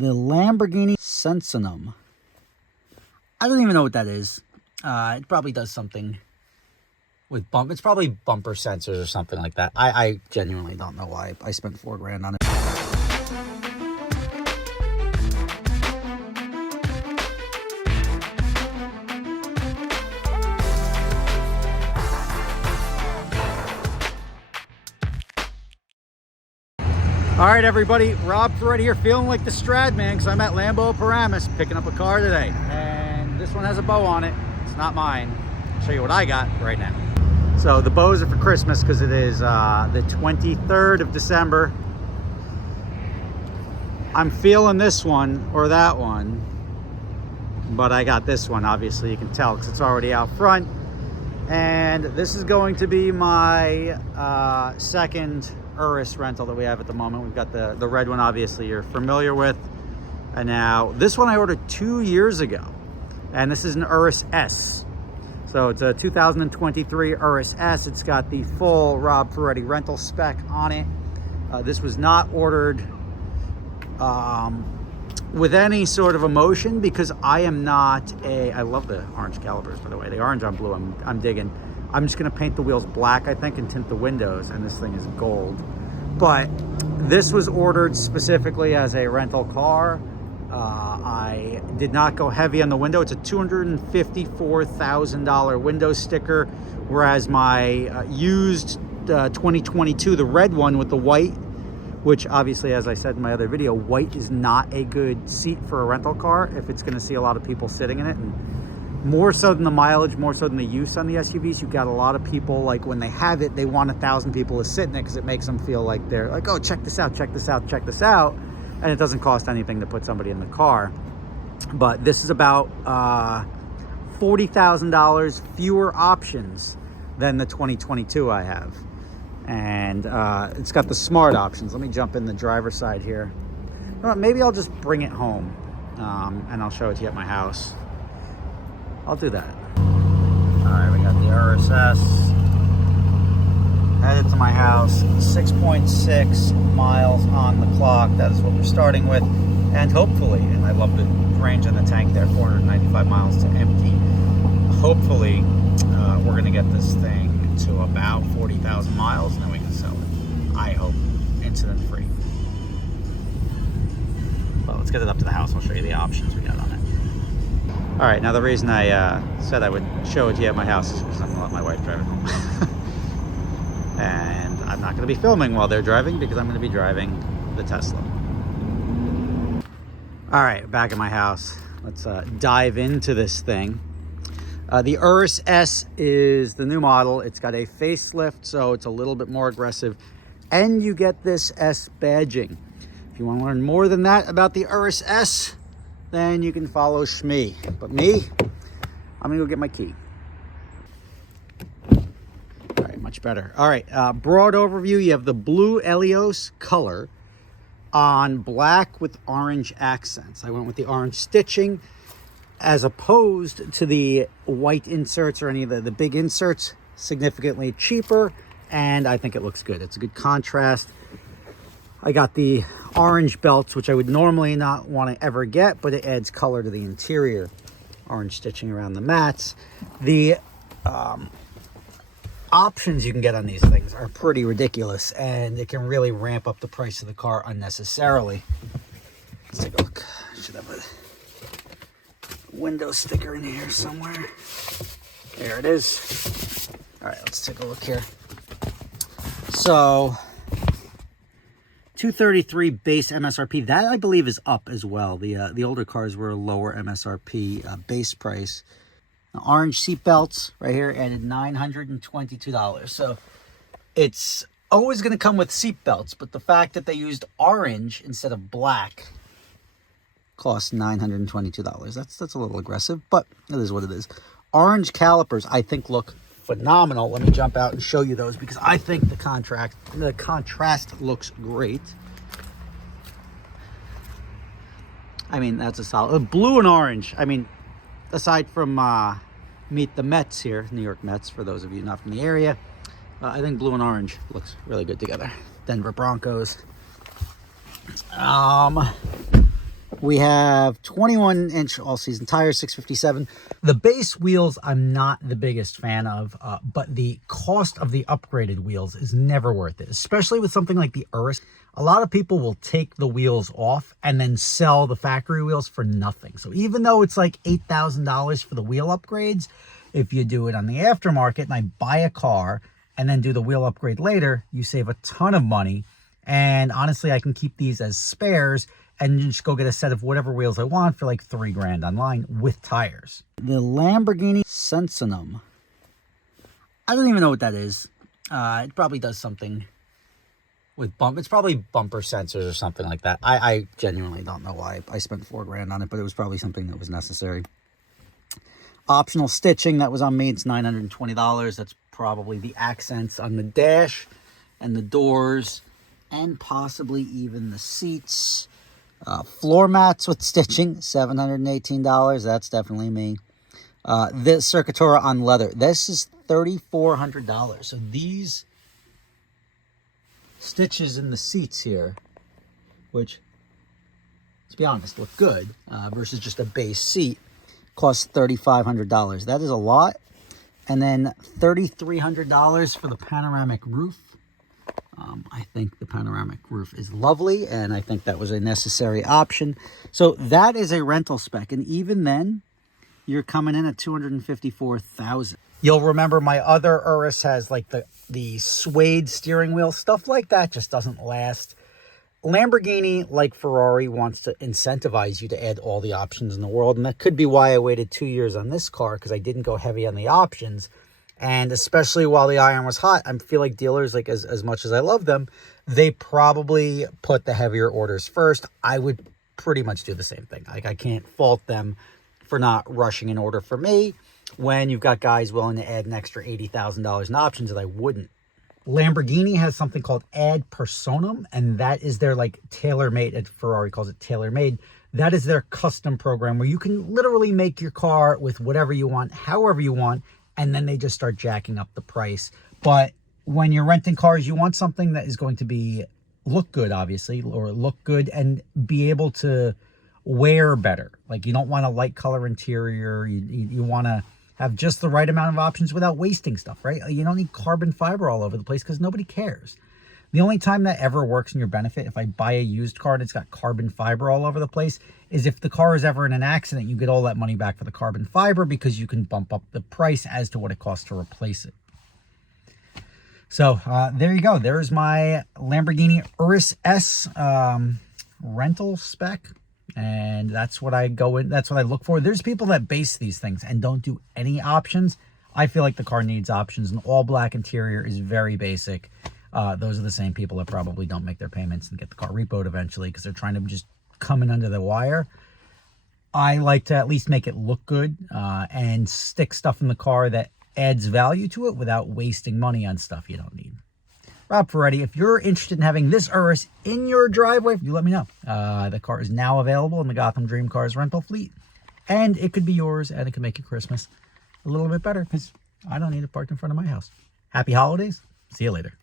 the Lamborghini Sentinum. I don't even know what that is. It probably does something with it's probably bumper sensors or something like that. I genuinely don't know why I spent $4 grand on it. All right, everybody, Rob Ferretti here, feeling like the Strad man, because I'm at Lambo Paramus picking up a car today. And this one has a bow on it. It's not mine. I'll show you what I got right now. So the bows are for Christmas because it is the 23rd of December. I'm feeling this one or that one, but I got this one, obviously you can tell because it's already out front. And this is going to be my second Urus rental that we have at the moment. We've got the red one, obviously you're familiar with. And now this one I ordered 2 years ago. And this is an Urus S. So it's a 2023 Urus S. It's got the full Rob Ferretti rental spec on it. This was not ordered with any sort of emotion because I am not I love the orange calipers, by the way. The orange on blue, I'm digging. I'm just gonna paint the wheels black, I think, and tint the windows, and this thing is gold. But this was ordered specifically as a rental car. I did not go heavy on the window. It's a $254,000 window sticker, whereas my used 2022, the red one with the white, which obviously, as I said in my other video, white is not a good seat for a rental car if it's gonna see a lot of people sitting in it. And more so than the mileage, more so than the use on the SUVs, you've got a lot of people, like when they have it, they want 1,000 people to sit in it because it makes them feel like they're like, oh, check this out, check this out, check this out. And it doesn't cost anything to put somebody in the car. But this is about $40,000 fewer options than the 2022 I have. And it's got the smart options. Let me jump in the driver's side here. You know what, maybe I'll just bring it home and I'll show it to you at my house. I'll do that. All right, we got the Urus S. Headed to my house. 6.6 miles on the clock. That is what we're starting with. And hopefully, and I love the range on the tank there, 495 miles to empty. Hopefully, we're gonna get this thing to about 40,000 miles and then we can sell it. I hope incident free. Well, let's get it up to the house. I'll show you the options we got on it. All right, now the reason I said I would show it to you at my house is because I'm gonna let my wife drive it home. And I'm not gonna be filming while they're driving because I'm gonna be driving the Tesla. All right, back at my house. Let's dive into this thing. The Urus S is the new model. It's got a facelift, so it's a little bit more aggressive. And you get this S badging. If you wanna learn more than that about the Urus S, then you can follow Shmee. But me, I'm gonna go get my key. All right, much better. All right, broad overview. You have the blue Helios color on black with orange accents. I went with the orange stitching as opposed to the white inserts or any of the big inserts. Significantly cheaper, and I think it looks good. It's a good contrast. I got the orange belts, which I would normally not want to ever get, but it adds color to the interior. Orange stitching around the mats. The options you can get on these things are pretty ridiculous, and it can really ramp up the price of the car unnecessarily. Let's take a look. Should have a window sticker in here somewhere. There it is. All right, let's take a look here. So 233 base MSRP. That I believe is up as well. The older cars were a lower MSRP base price. The orange seat belts right here added $922. So it's always going to come with seat belts, but the fact that they used orange instead of black costs $922. That's a little aggressive, but it is what it is. Orange calipers I think look phenomenal. Let me jump out and show you those because I think the contrast looks great. I mean, that's a solid blue and orange. I mean, aside from meet the Mets here, New York Mets, for those of you not from the area, I think blue and orange looks really good together. Denver Broncos. We have 21-inch all-season tires, 657. The base wheels I'm not the biggest fan of, but the cost of the upgraded wheels is never worth it, especially with something like the Urus. A lot of people will take the wheels off and then sell the factory wheels for nothing. So even though it's like $8,000 for the wheel upgrades, if you do it on the aftermarket and I buy a car and then do the wheel upgrade later, you save a ton of money. And honestly, I can keep these as spares and just go get a set of whatever wheels I want for like $3 grand online with tires. The Lamborghini Sentinum. I don't even know what that is. It probably does something with it's probably bumper sensors or something like that. I genuinely don't know why I spent $4 grand on it, but it was probably something that was necessary. Optional stitching that was on me, it's $920. That's probably the accents on the dash and the doors and possibly even the seats. Floor mats with stitching, $718. That's definitely me. This Circuitura on leather. This is $3,400. So these stitches in the seats here, which, let's be honest, look good, versus just a base seat, cost $3,500. That is a lot. And then $3,300 for the panoramic roof. I think the panoramic roof is lovely, and I think that was a necessary option. So that is a rental spec, and even then, you're coming in at $254,000. You'll remember my other Urus has like the suede steering wheel. Stuff like that just doesn't last. Lamborghini, like Ferrari, wants to incentivize you to add all the options in the world, and that could be why I waited 2 years on this car, because I didn't go heavy on the options. And especially while the iron was hot, I feel like dealers, like as much as I love them, they probably put the heavier orders first. I would pretty much do the same thing. Like, I can't fault them for not rushing an order for me when you've got guys willing to add an extra $80,000 in options that I wouldn't. Lamborghini has something called Ad Personam, and that is their like tailor-made, Ferrari calls it tailor-made. That is their custom program where you can literally make your car with whatever you want, however you want, and then they just start jacking up the price. But when you're renting cars, you want something that is going to be look good, obviously, or look good and be able to wear better. Like, you don't want a light color interior. You want to have just the right amount of options without wasting stuff, right? You don't need carbon fiber all over the place because nobody cares. The only time that ever works in your benefit, if I buy a used car and it's got carbon fiber all over the place, is if the car is ever in an accident, you get all that money back for the carbon fiber because you can bump up the price as to what it costs to replace it. So there you go. There's my Lamborghini Urus S rental spec. And that's what I go in. That's what I look for. There's people that base these things and don't do any options. I feel like the car needs options. An all black interior is very basic. Those are the same people that probably don't make their payments and get the car repoed eventually because they're trying to just come in under the wire. I like to at least make it look good and stick stuff in the car that adds value to it without wasting money on stuff you don't need. Rob Ferretti, if you're interested in having this Urus in your driveway, you let me know. The car is now available in the Gotham Dream Cars rental fleet, and it could be yours, and it could make your Christmas a little bit better because I don't need it parked in front of my house. Happy holidays. See you later.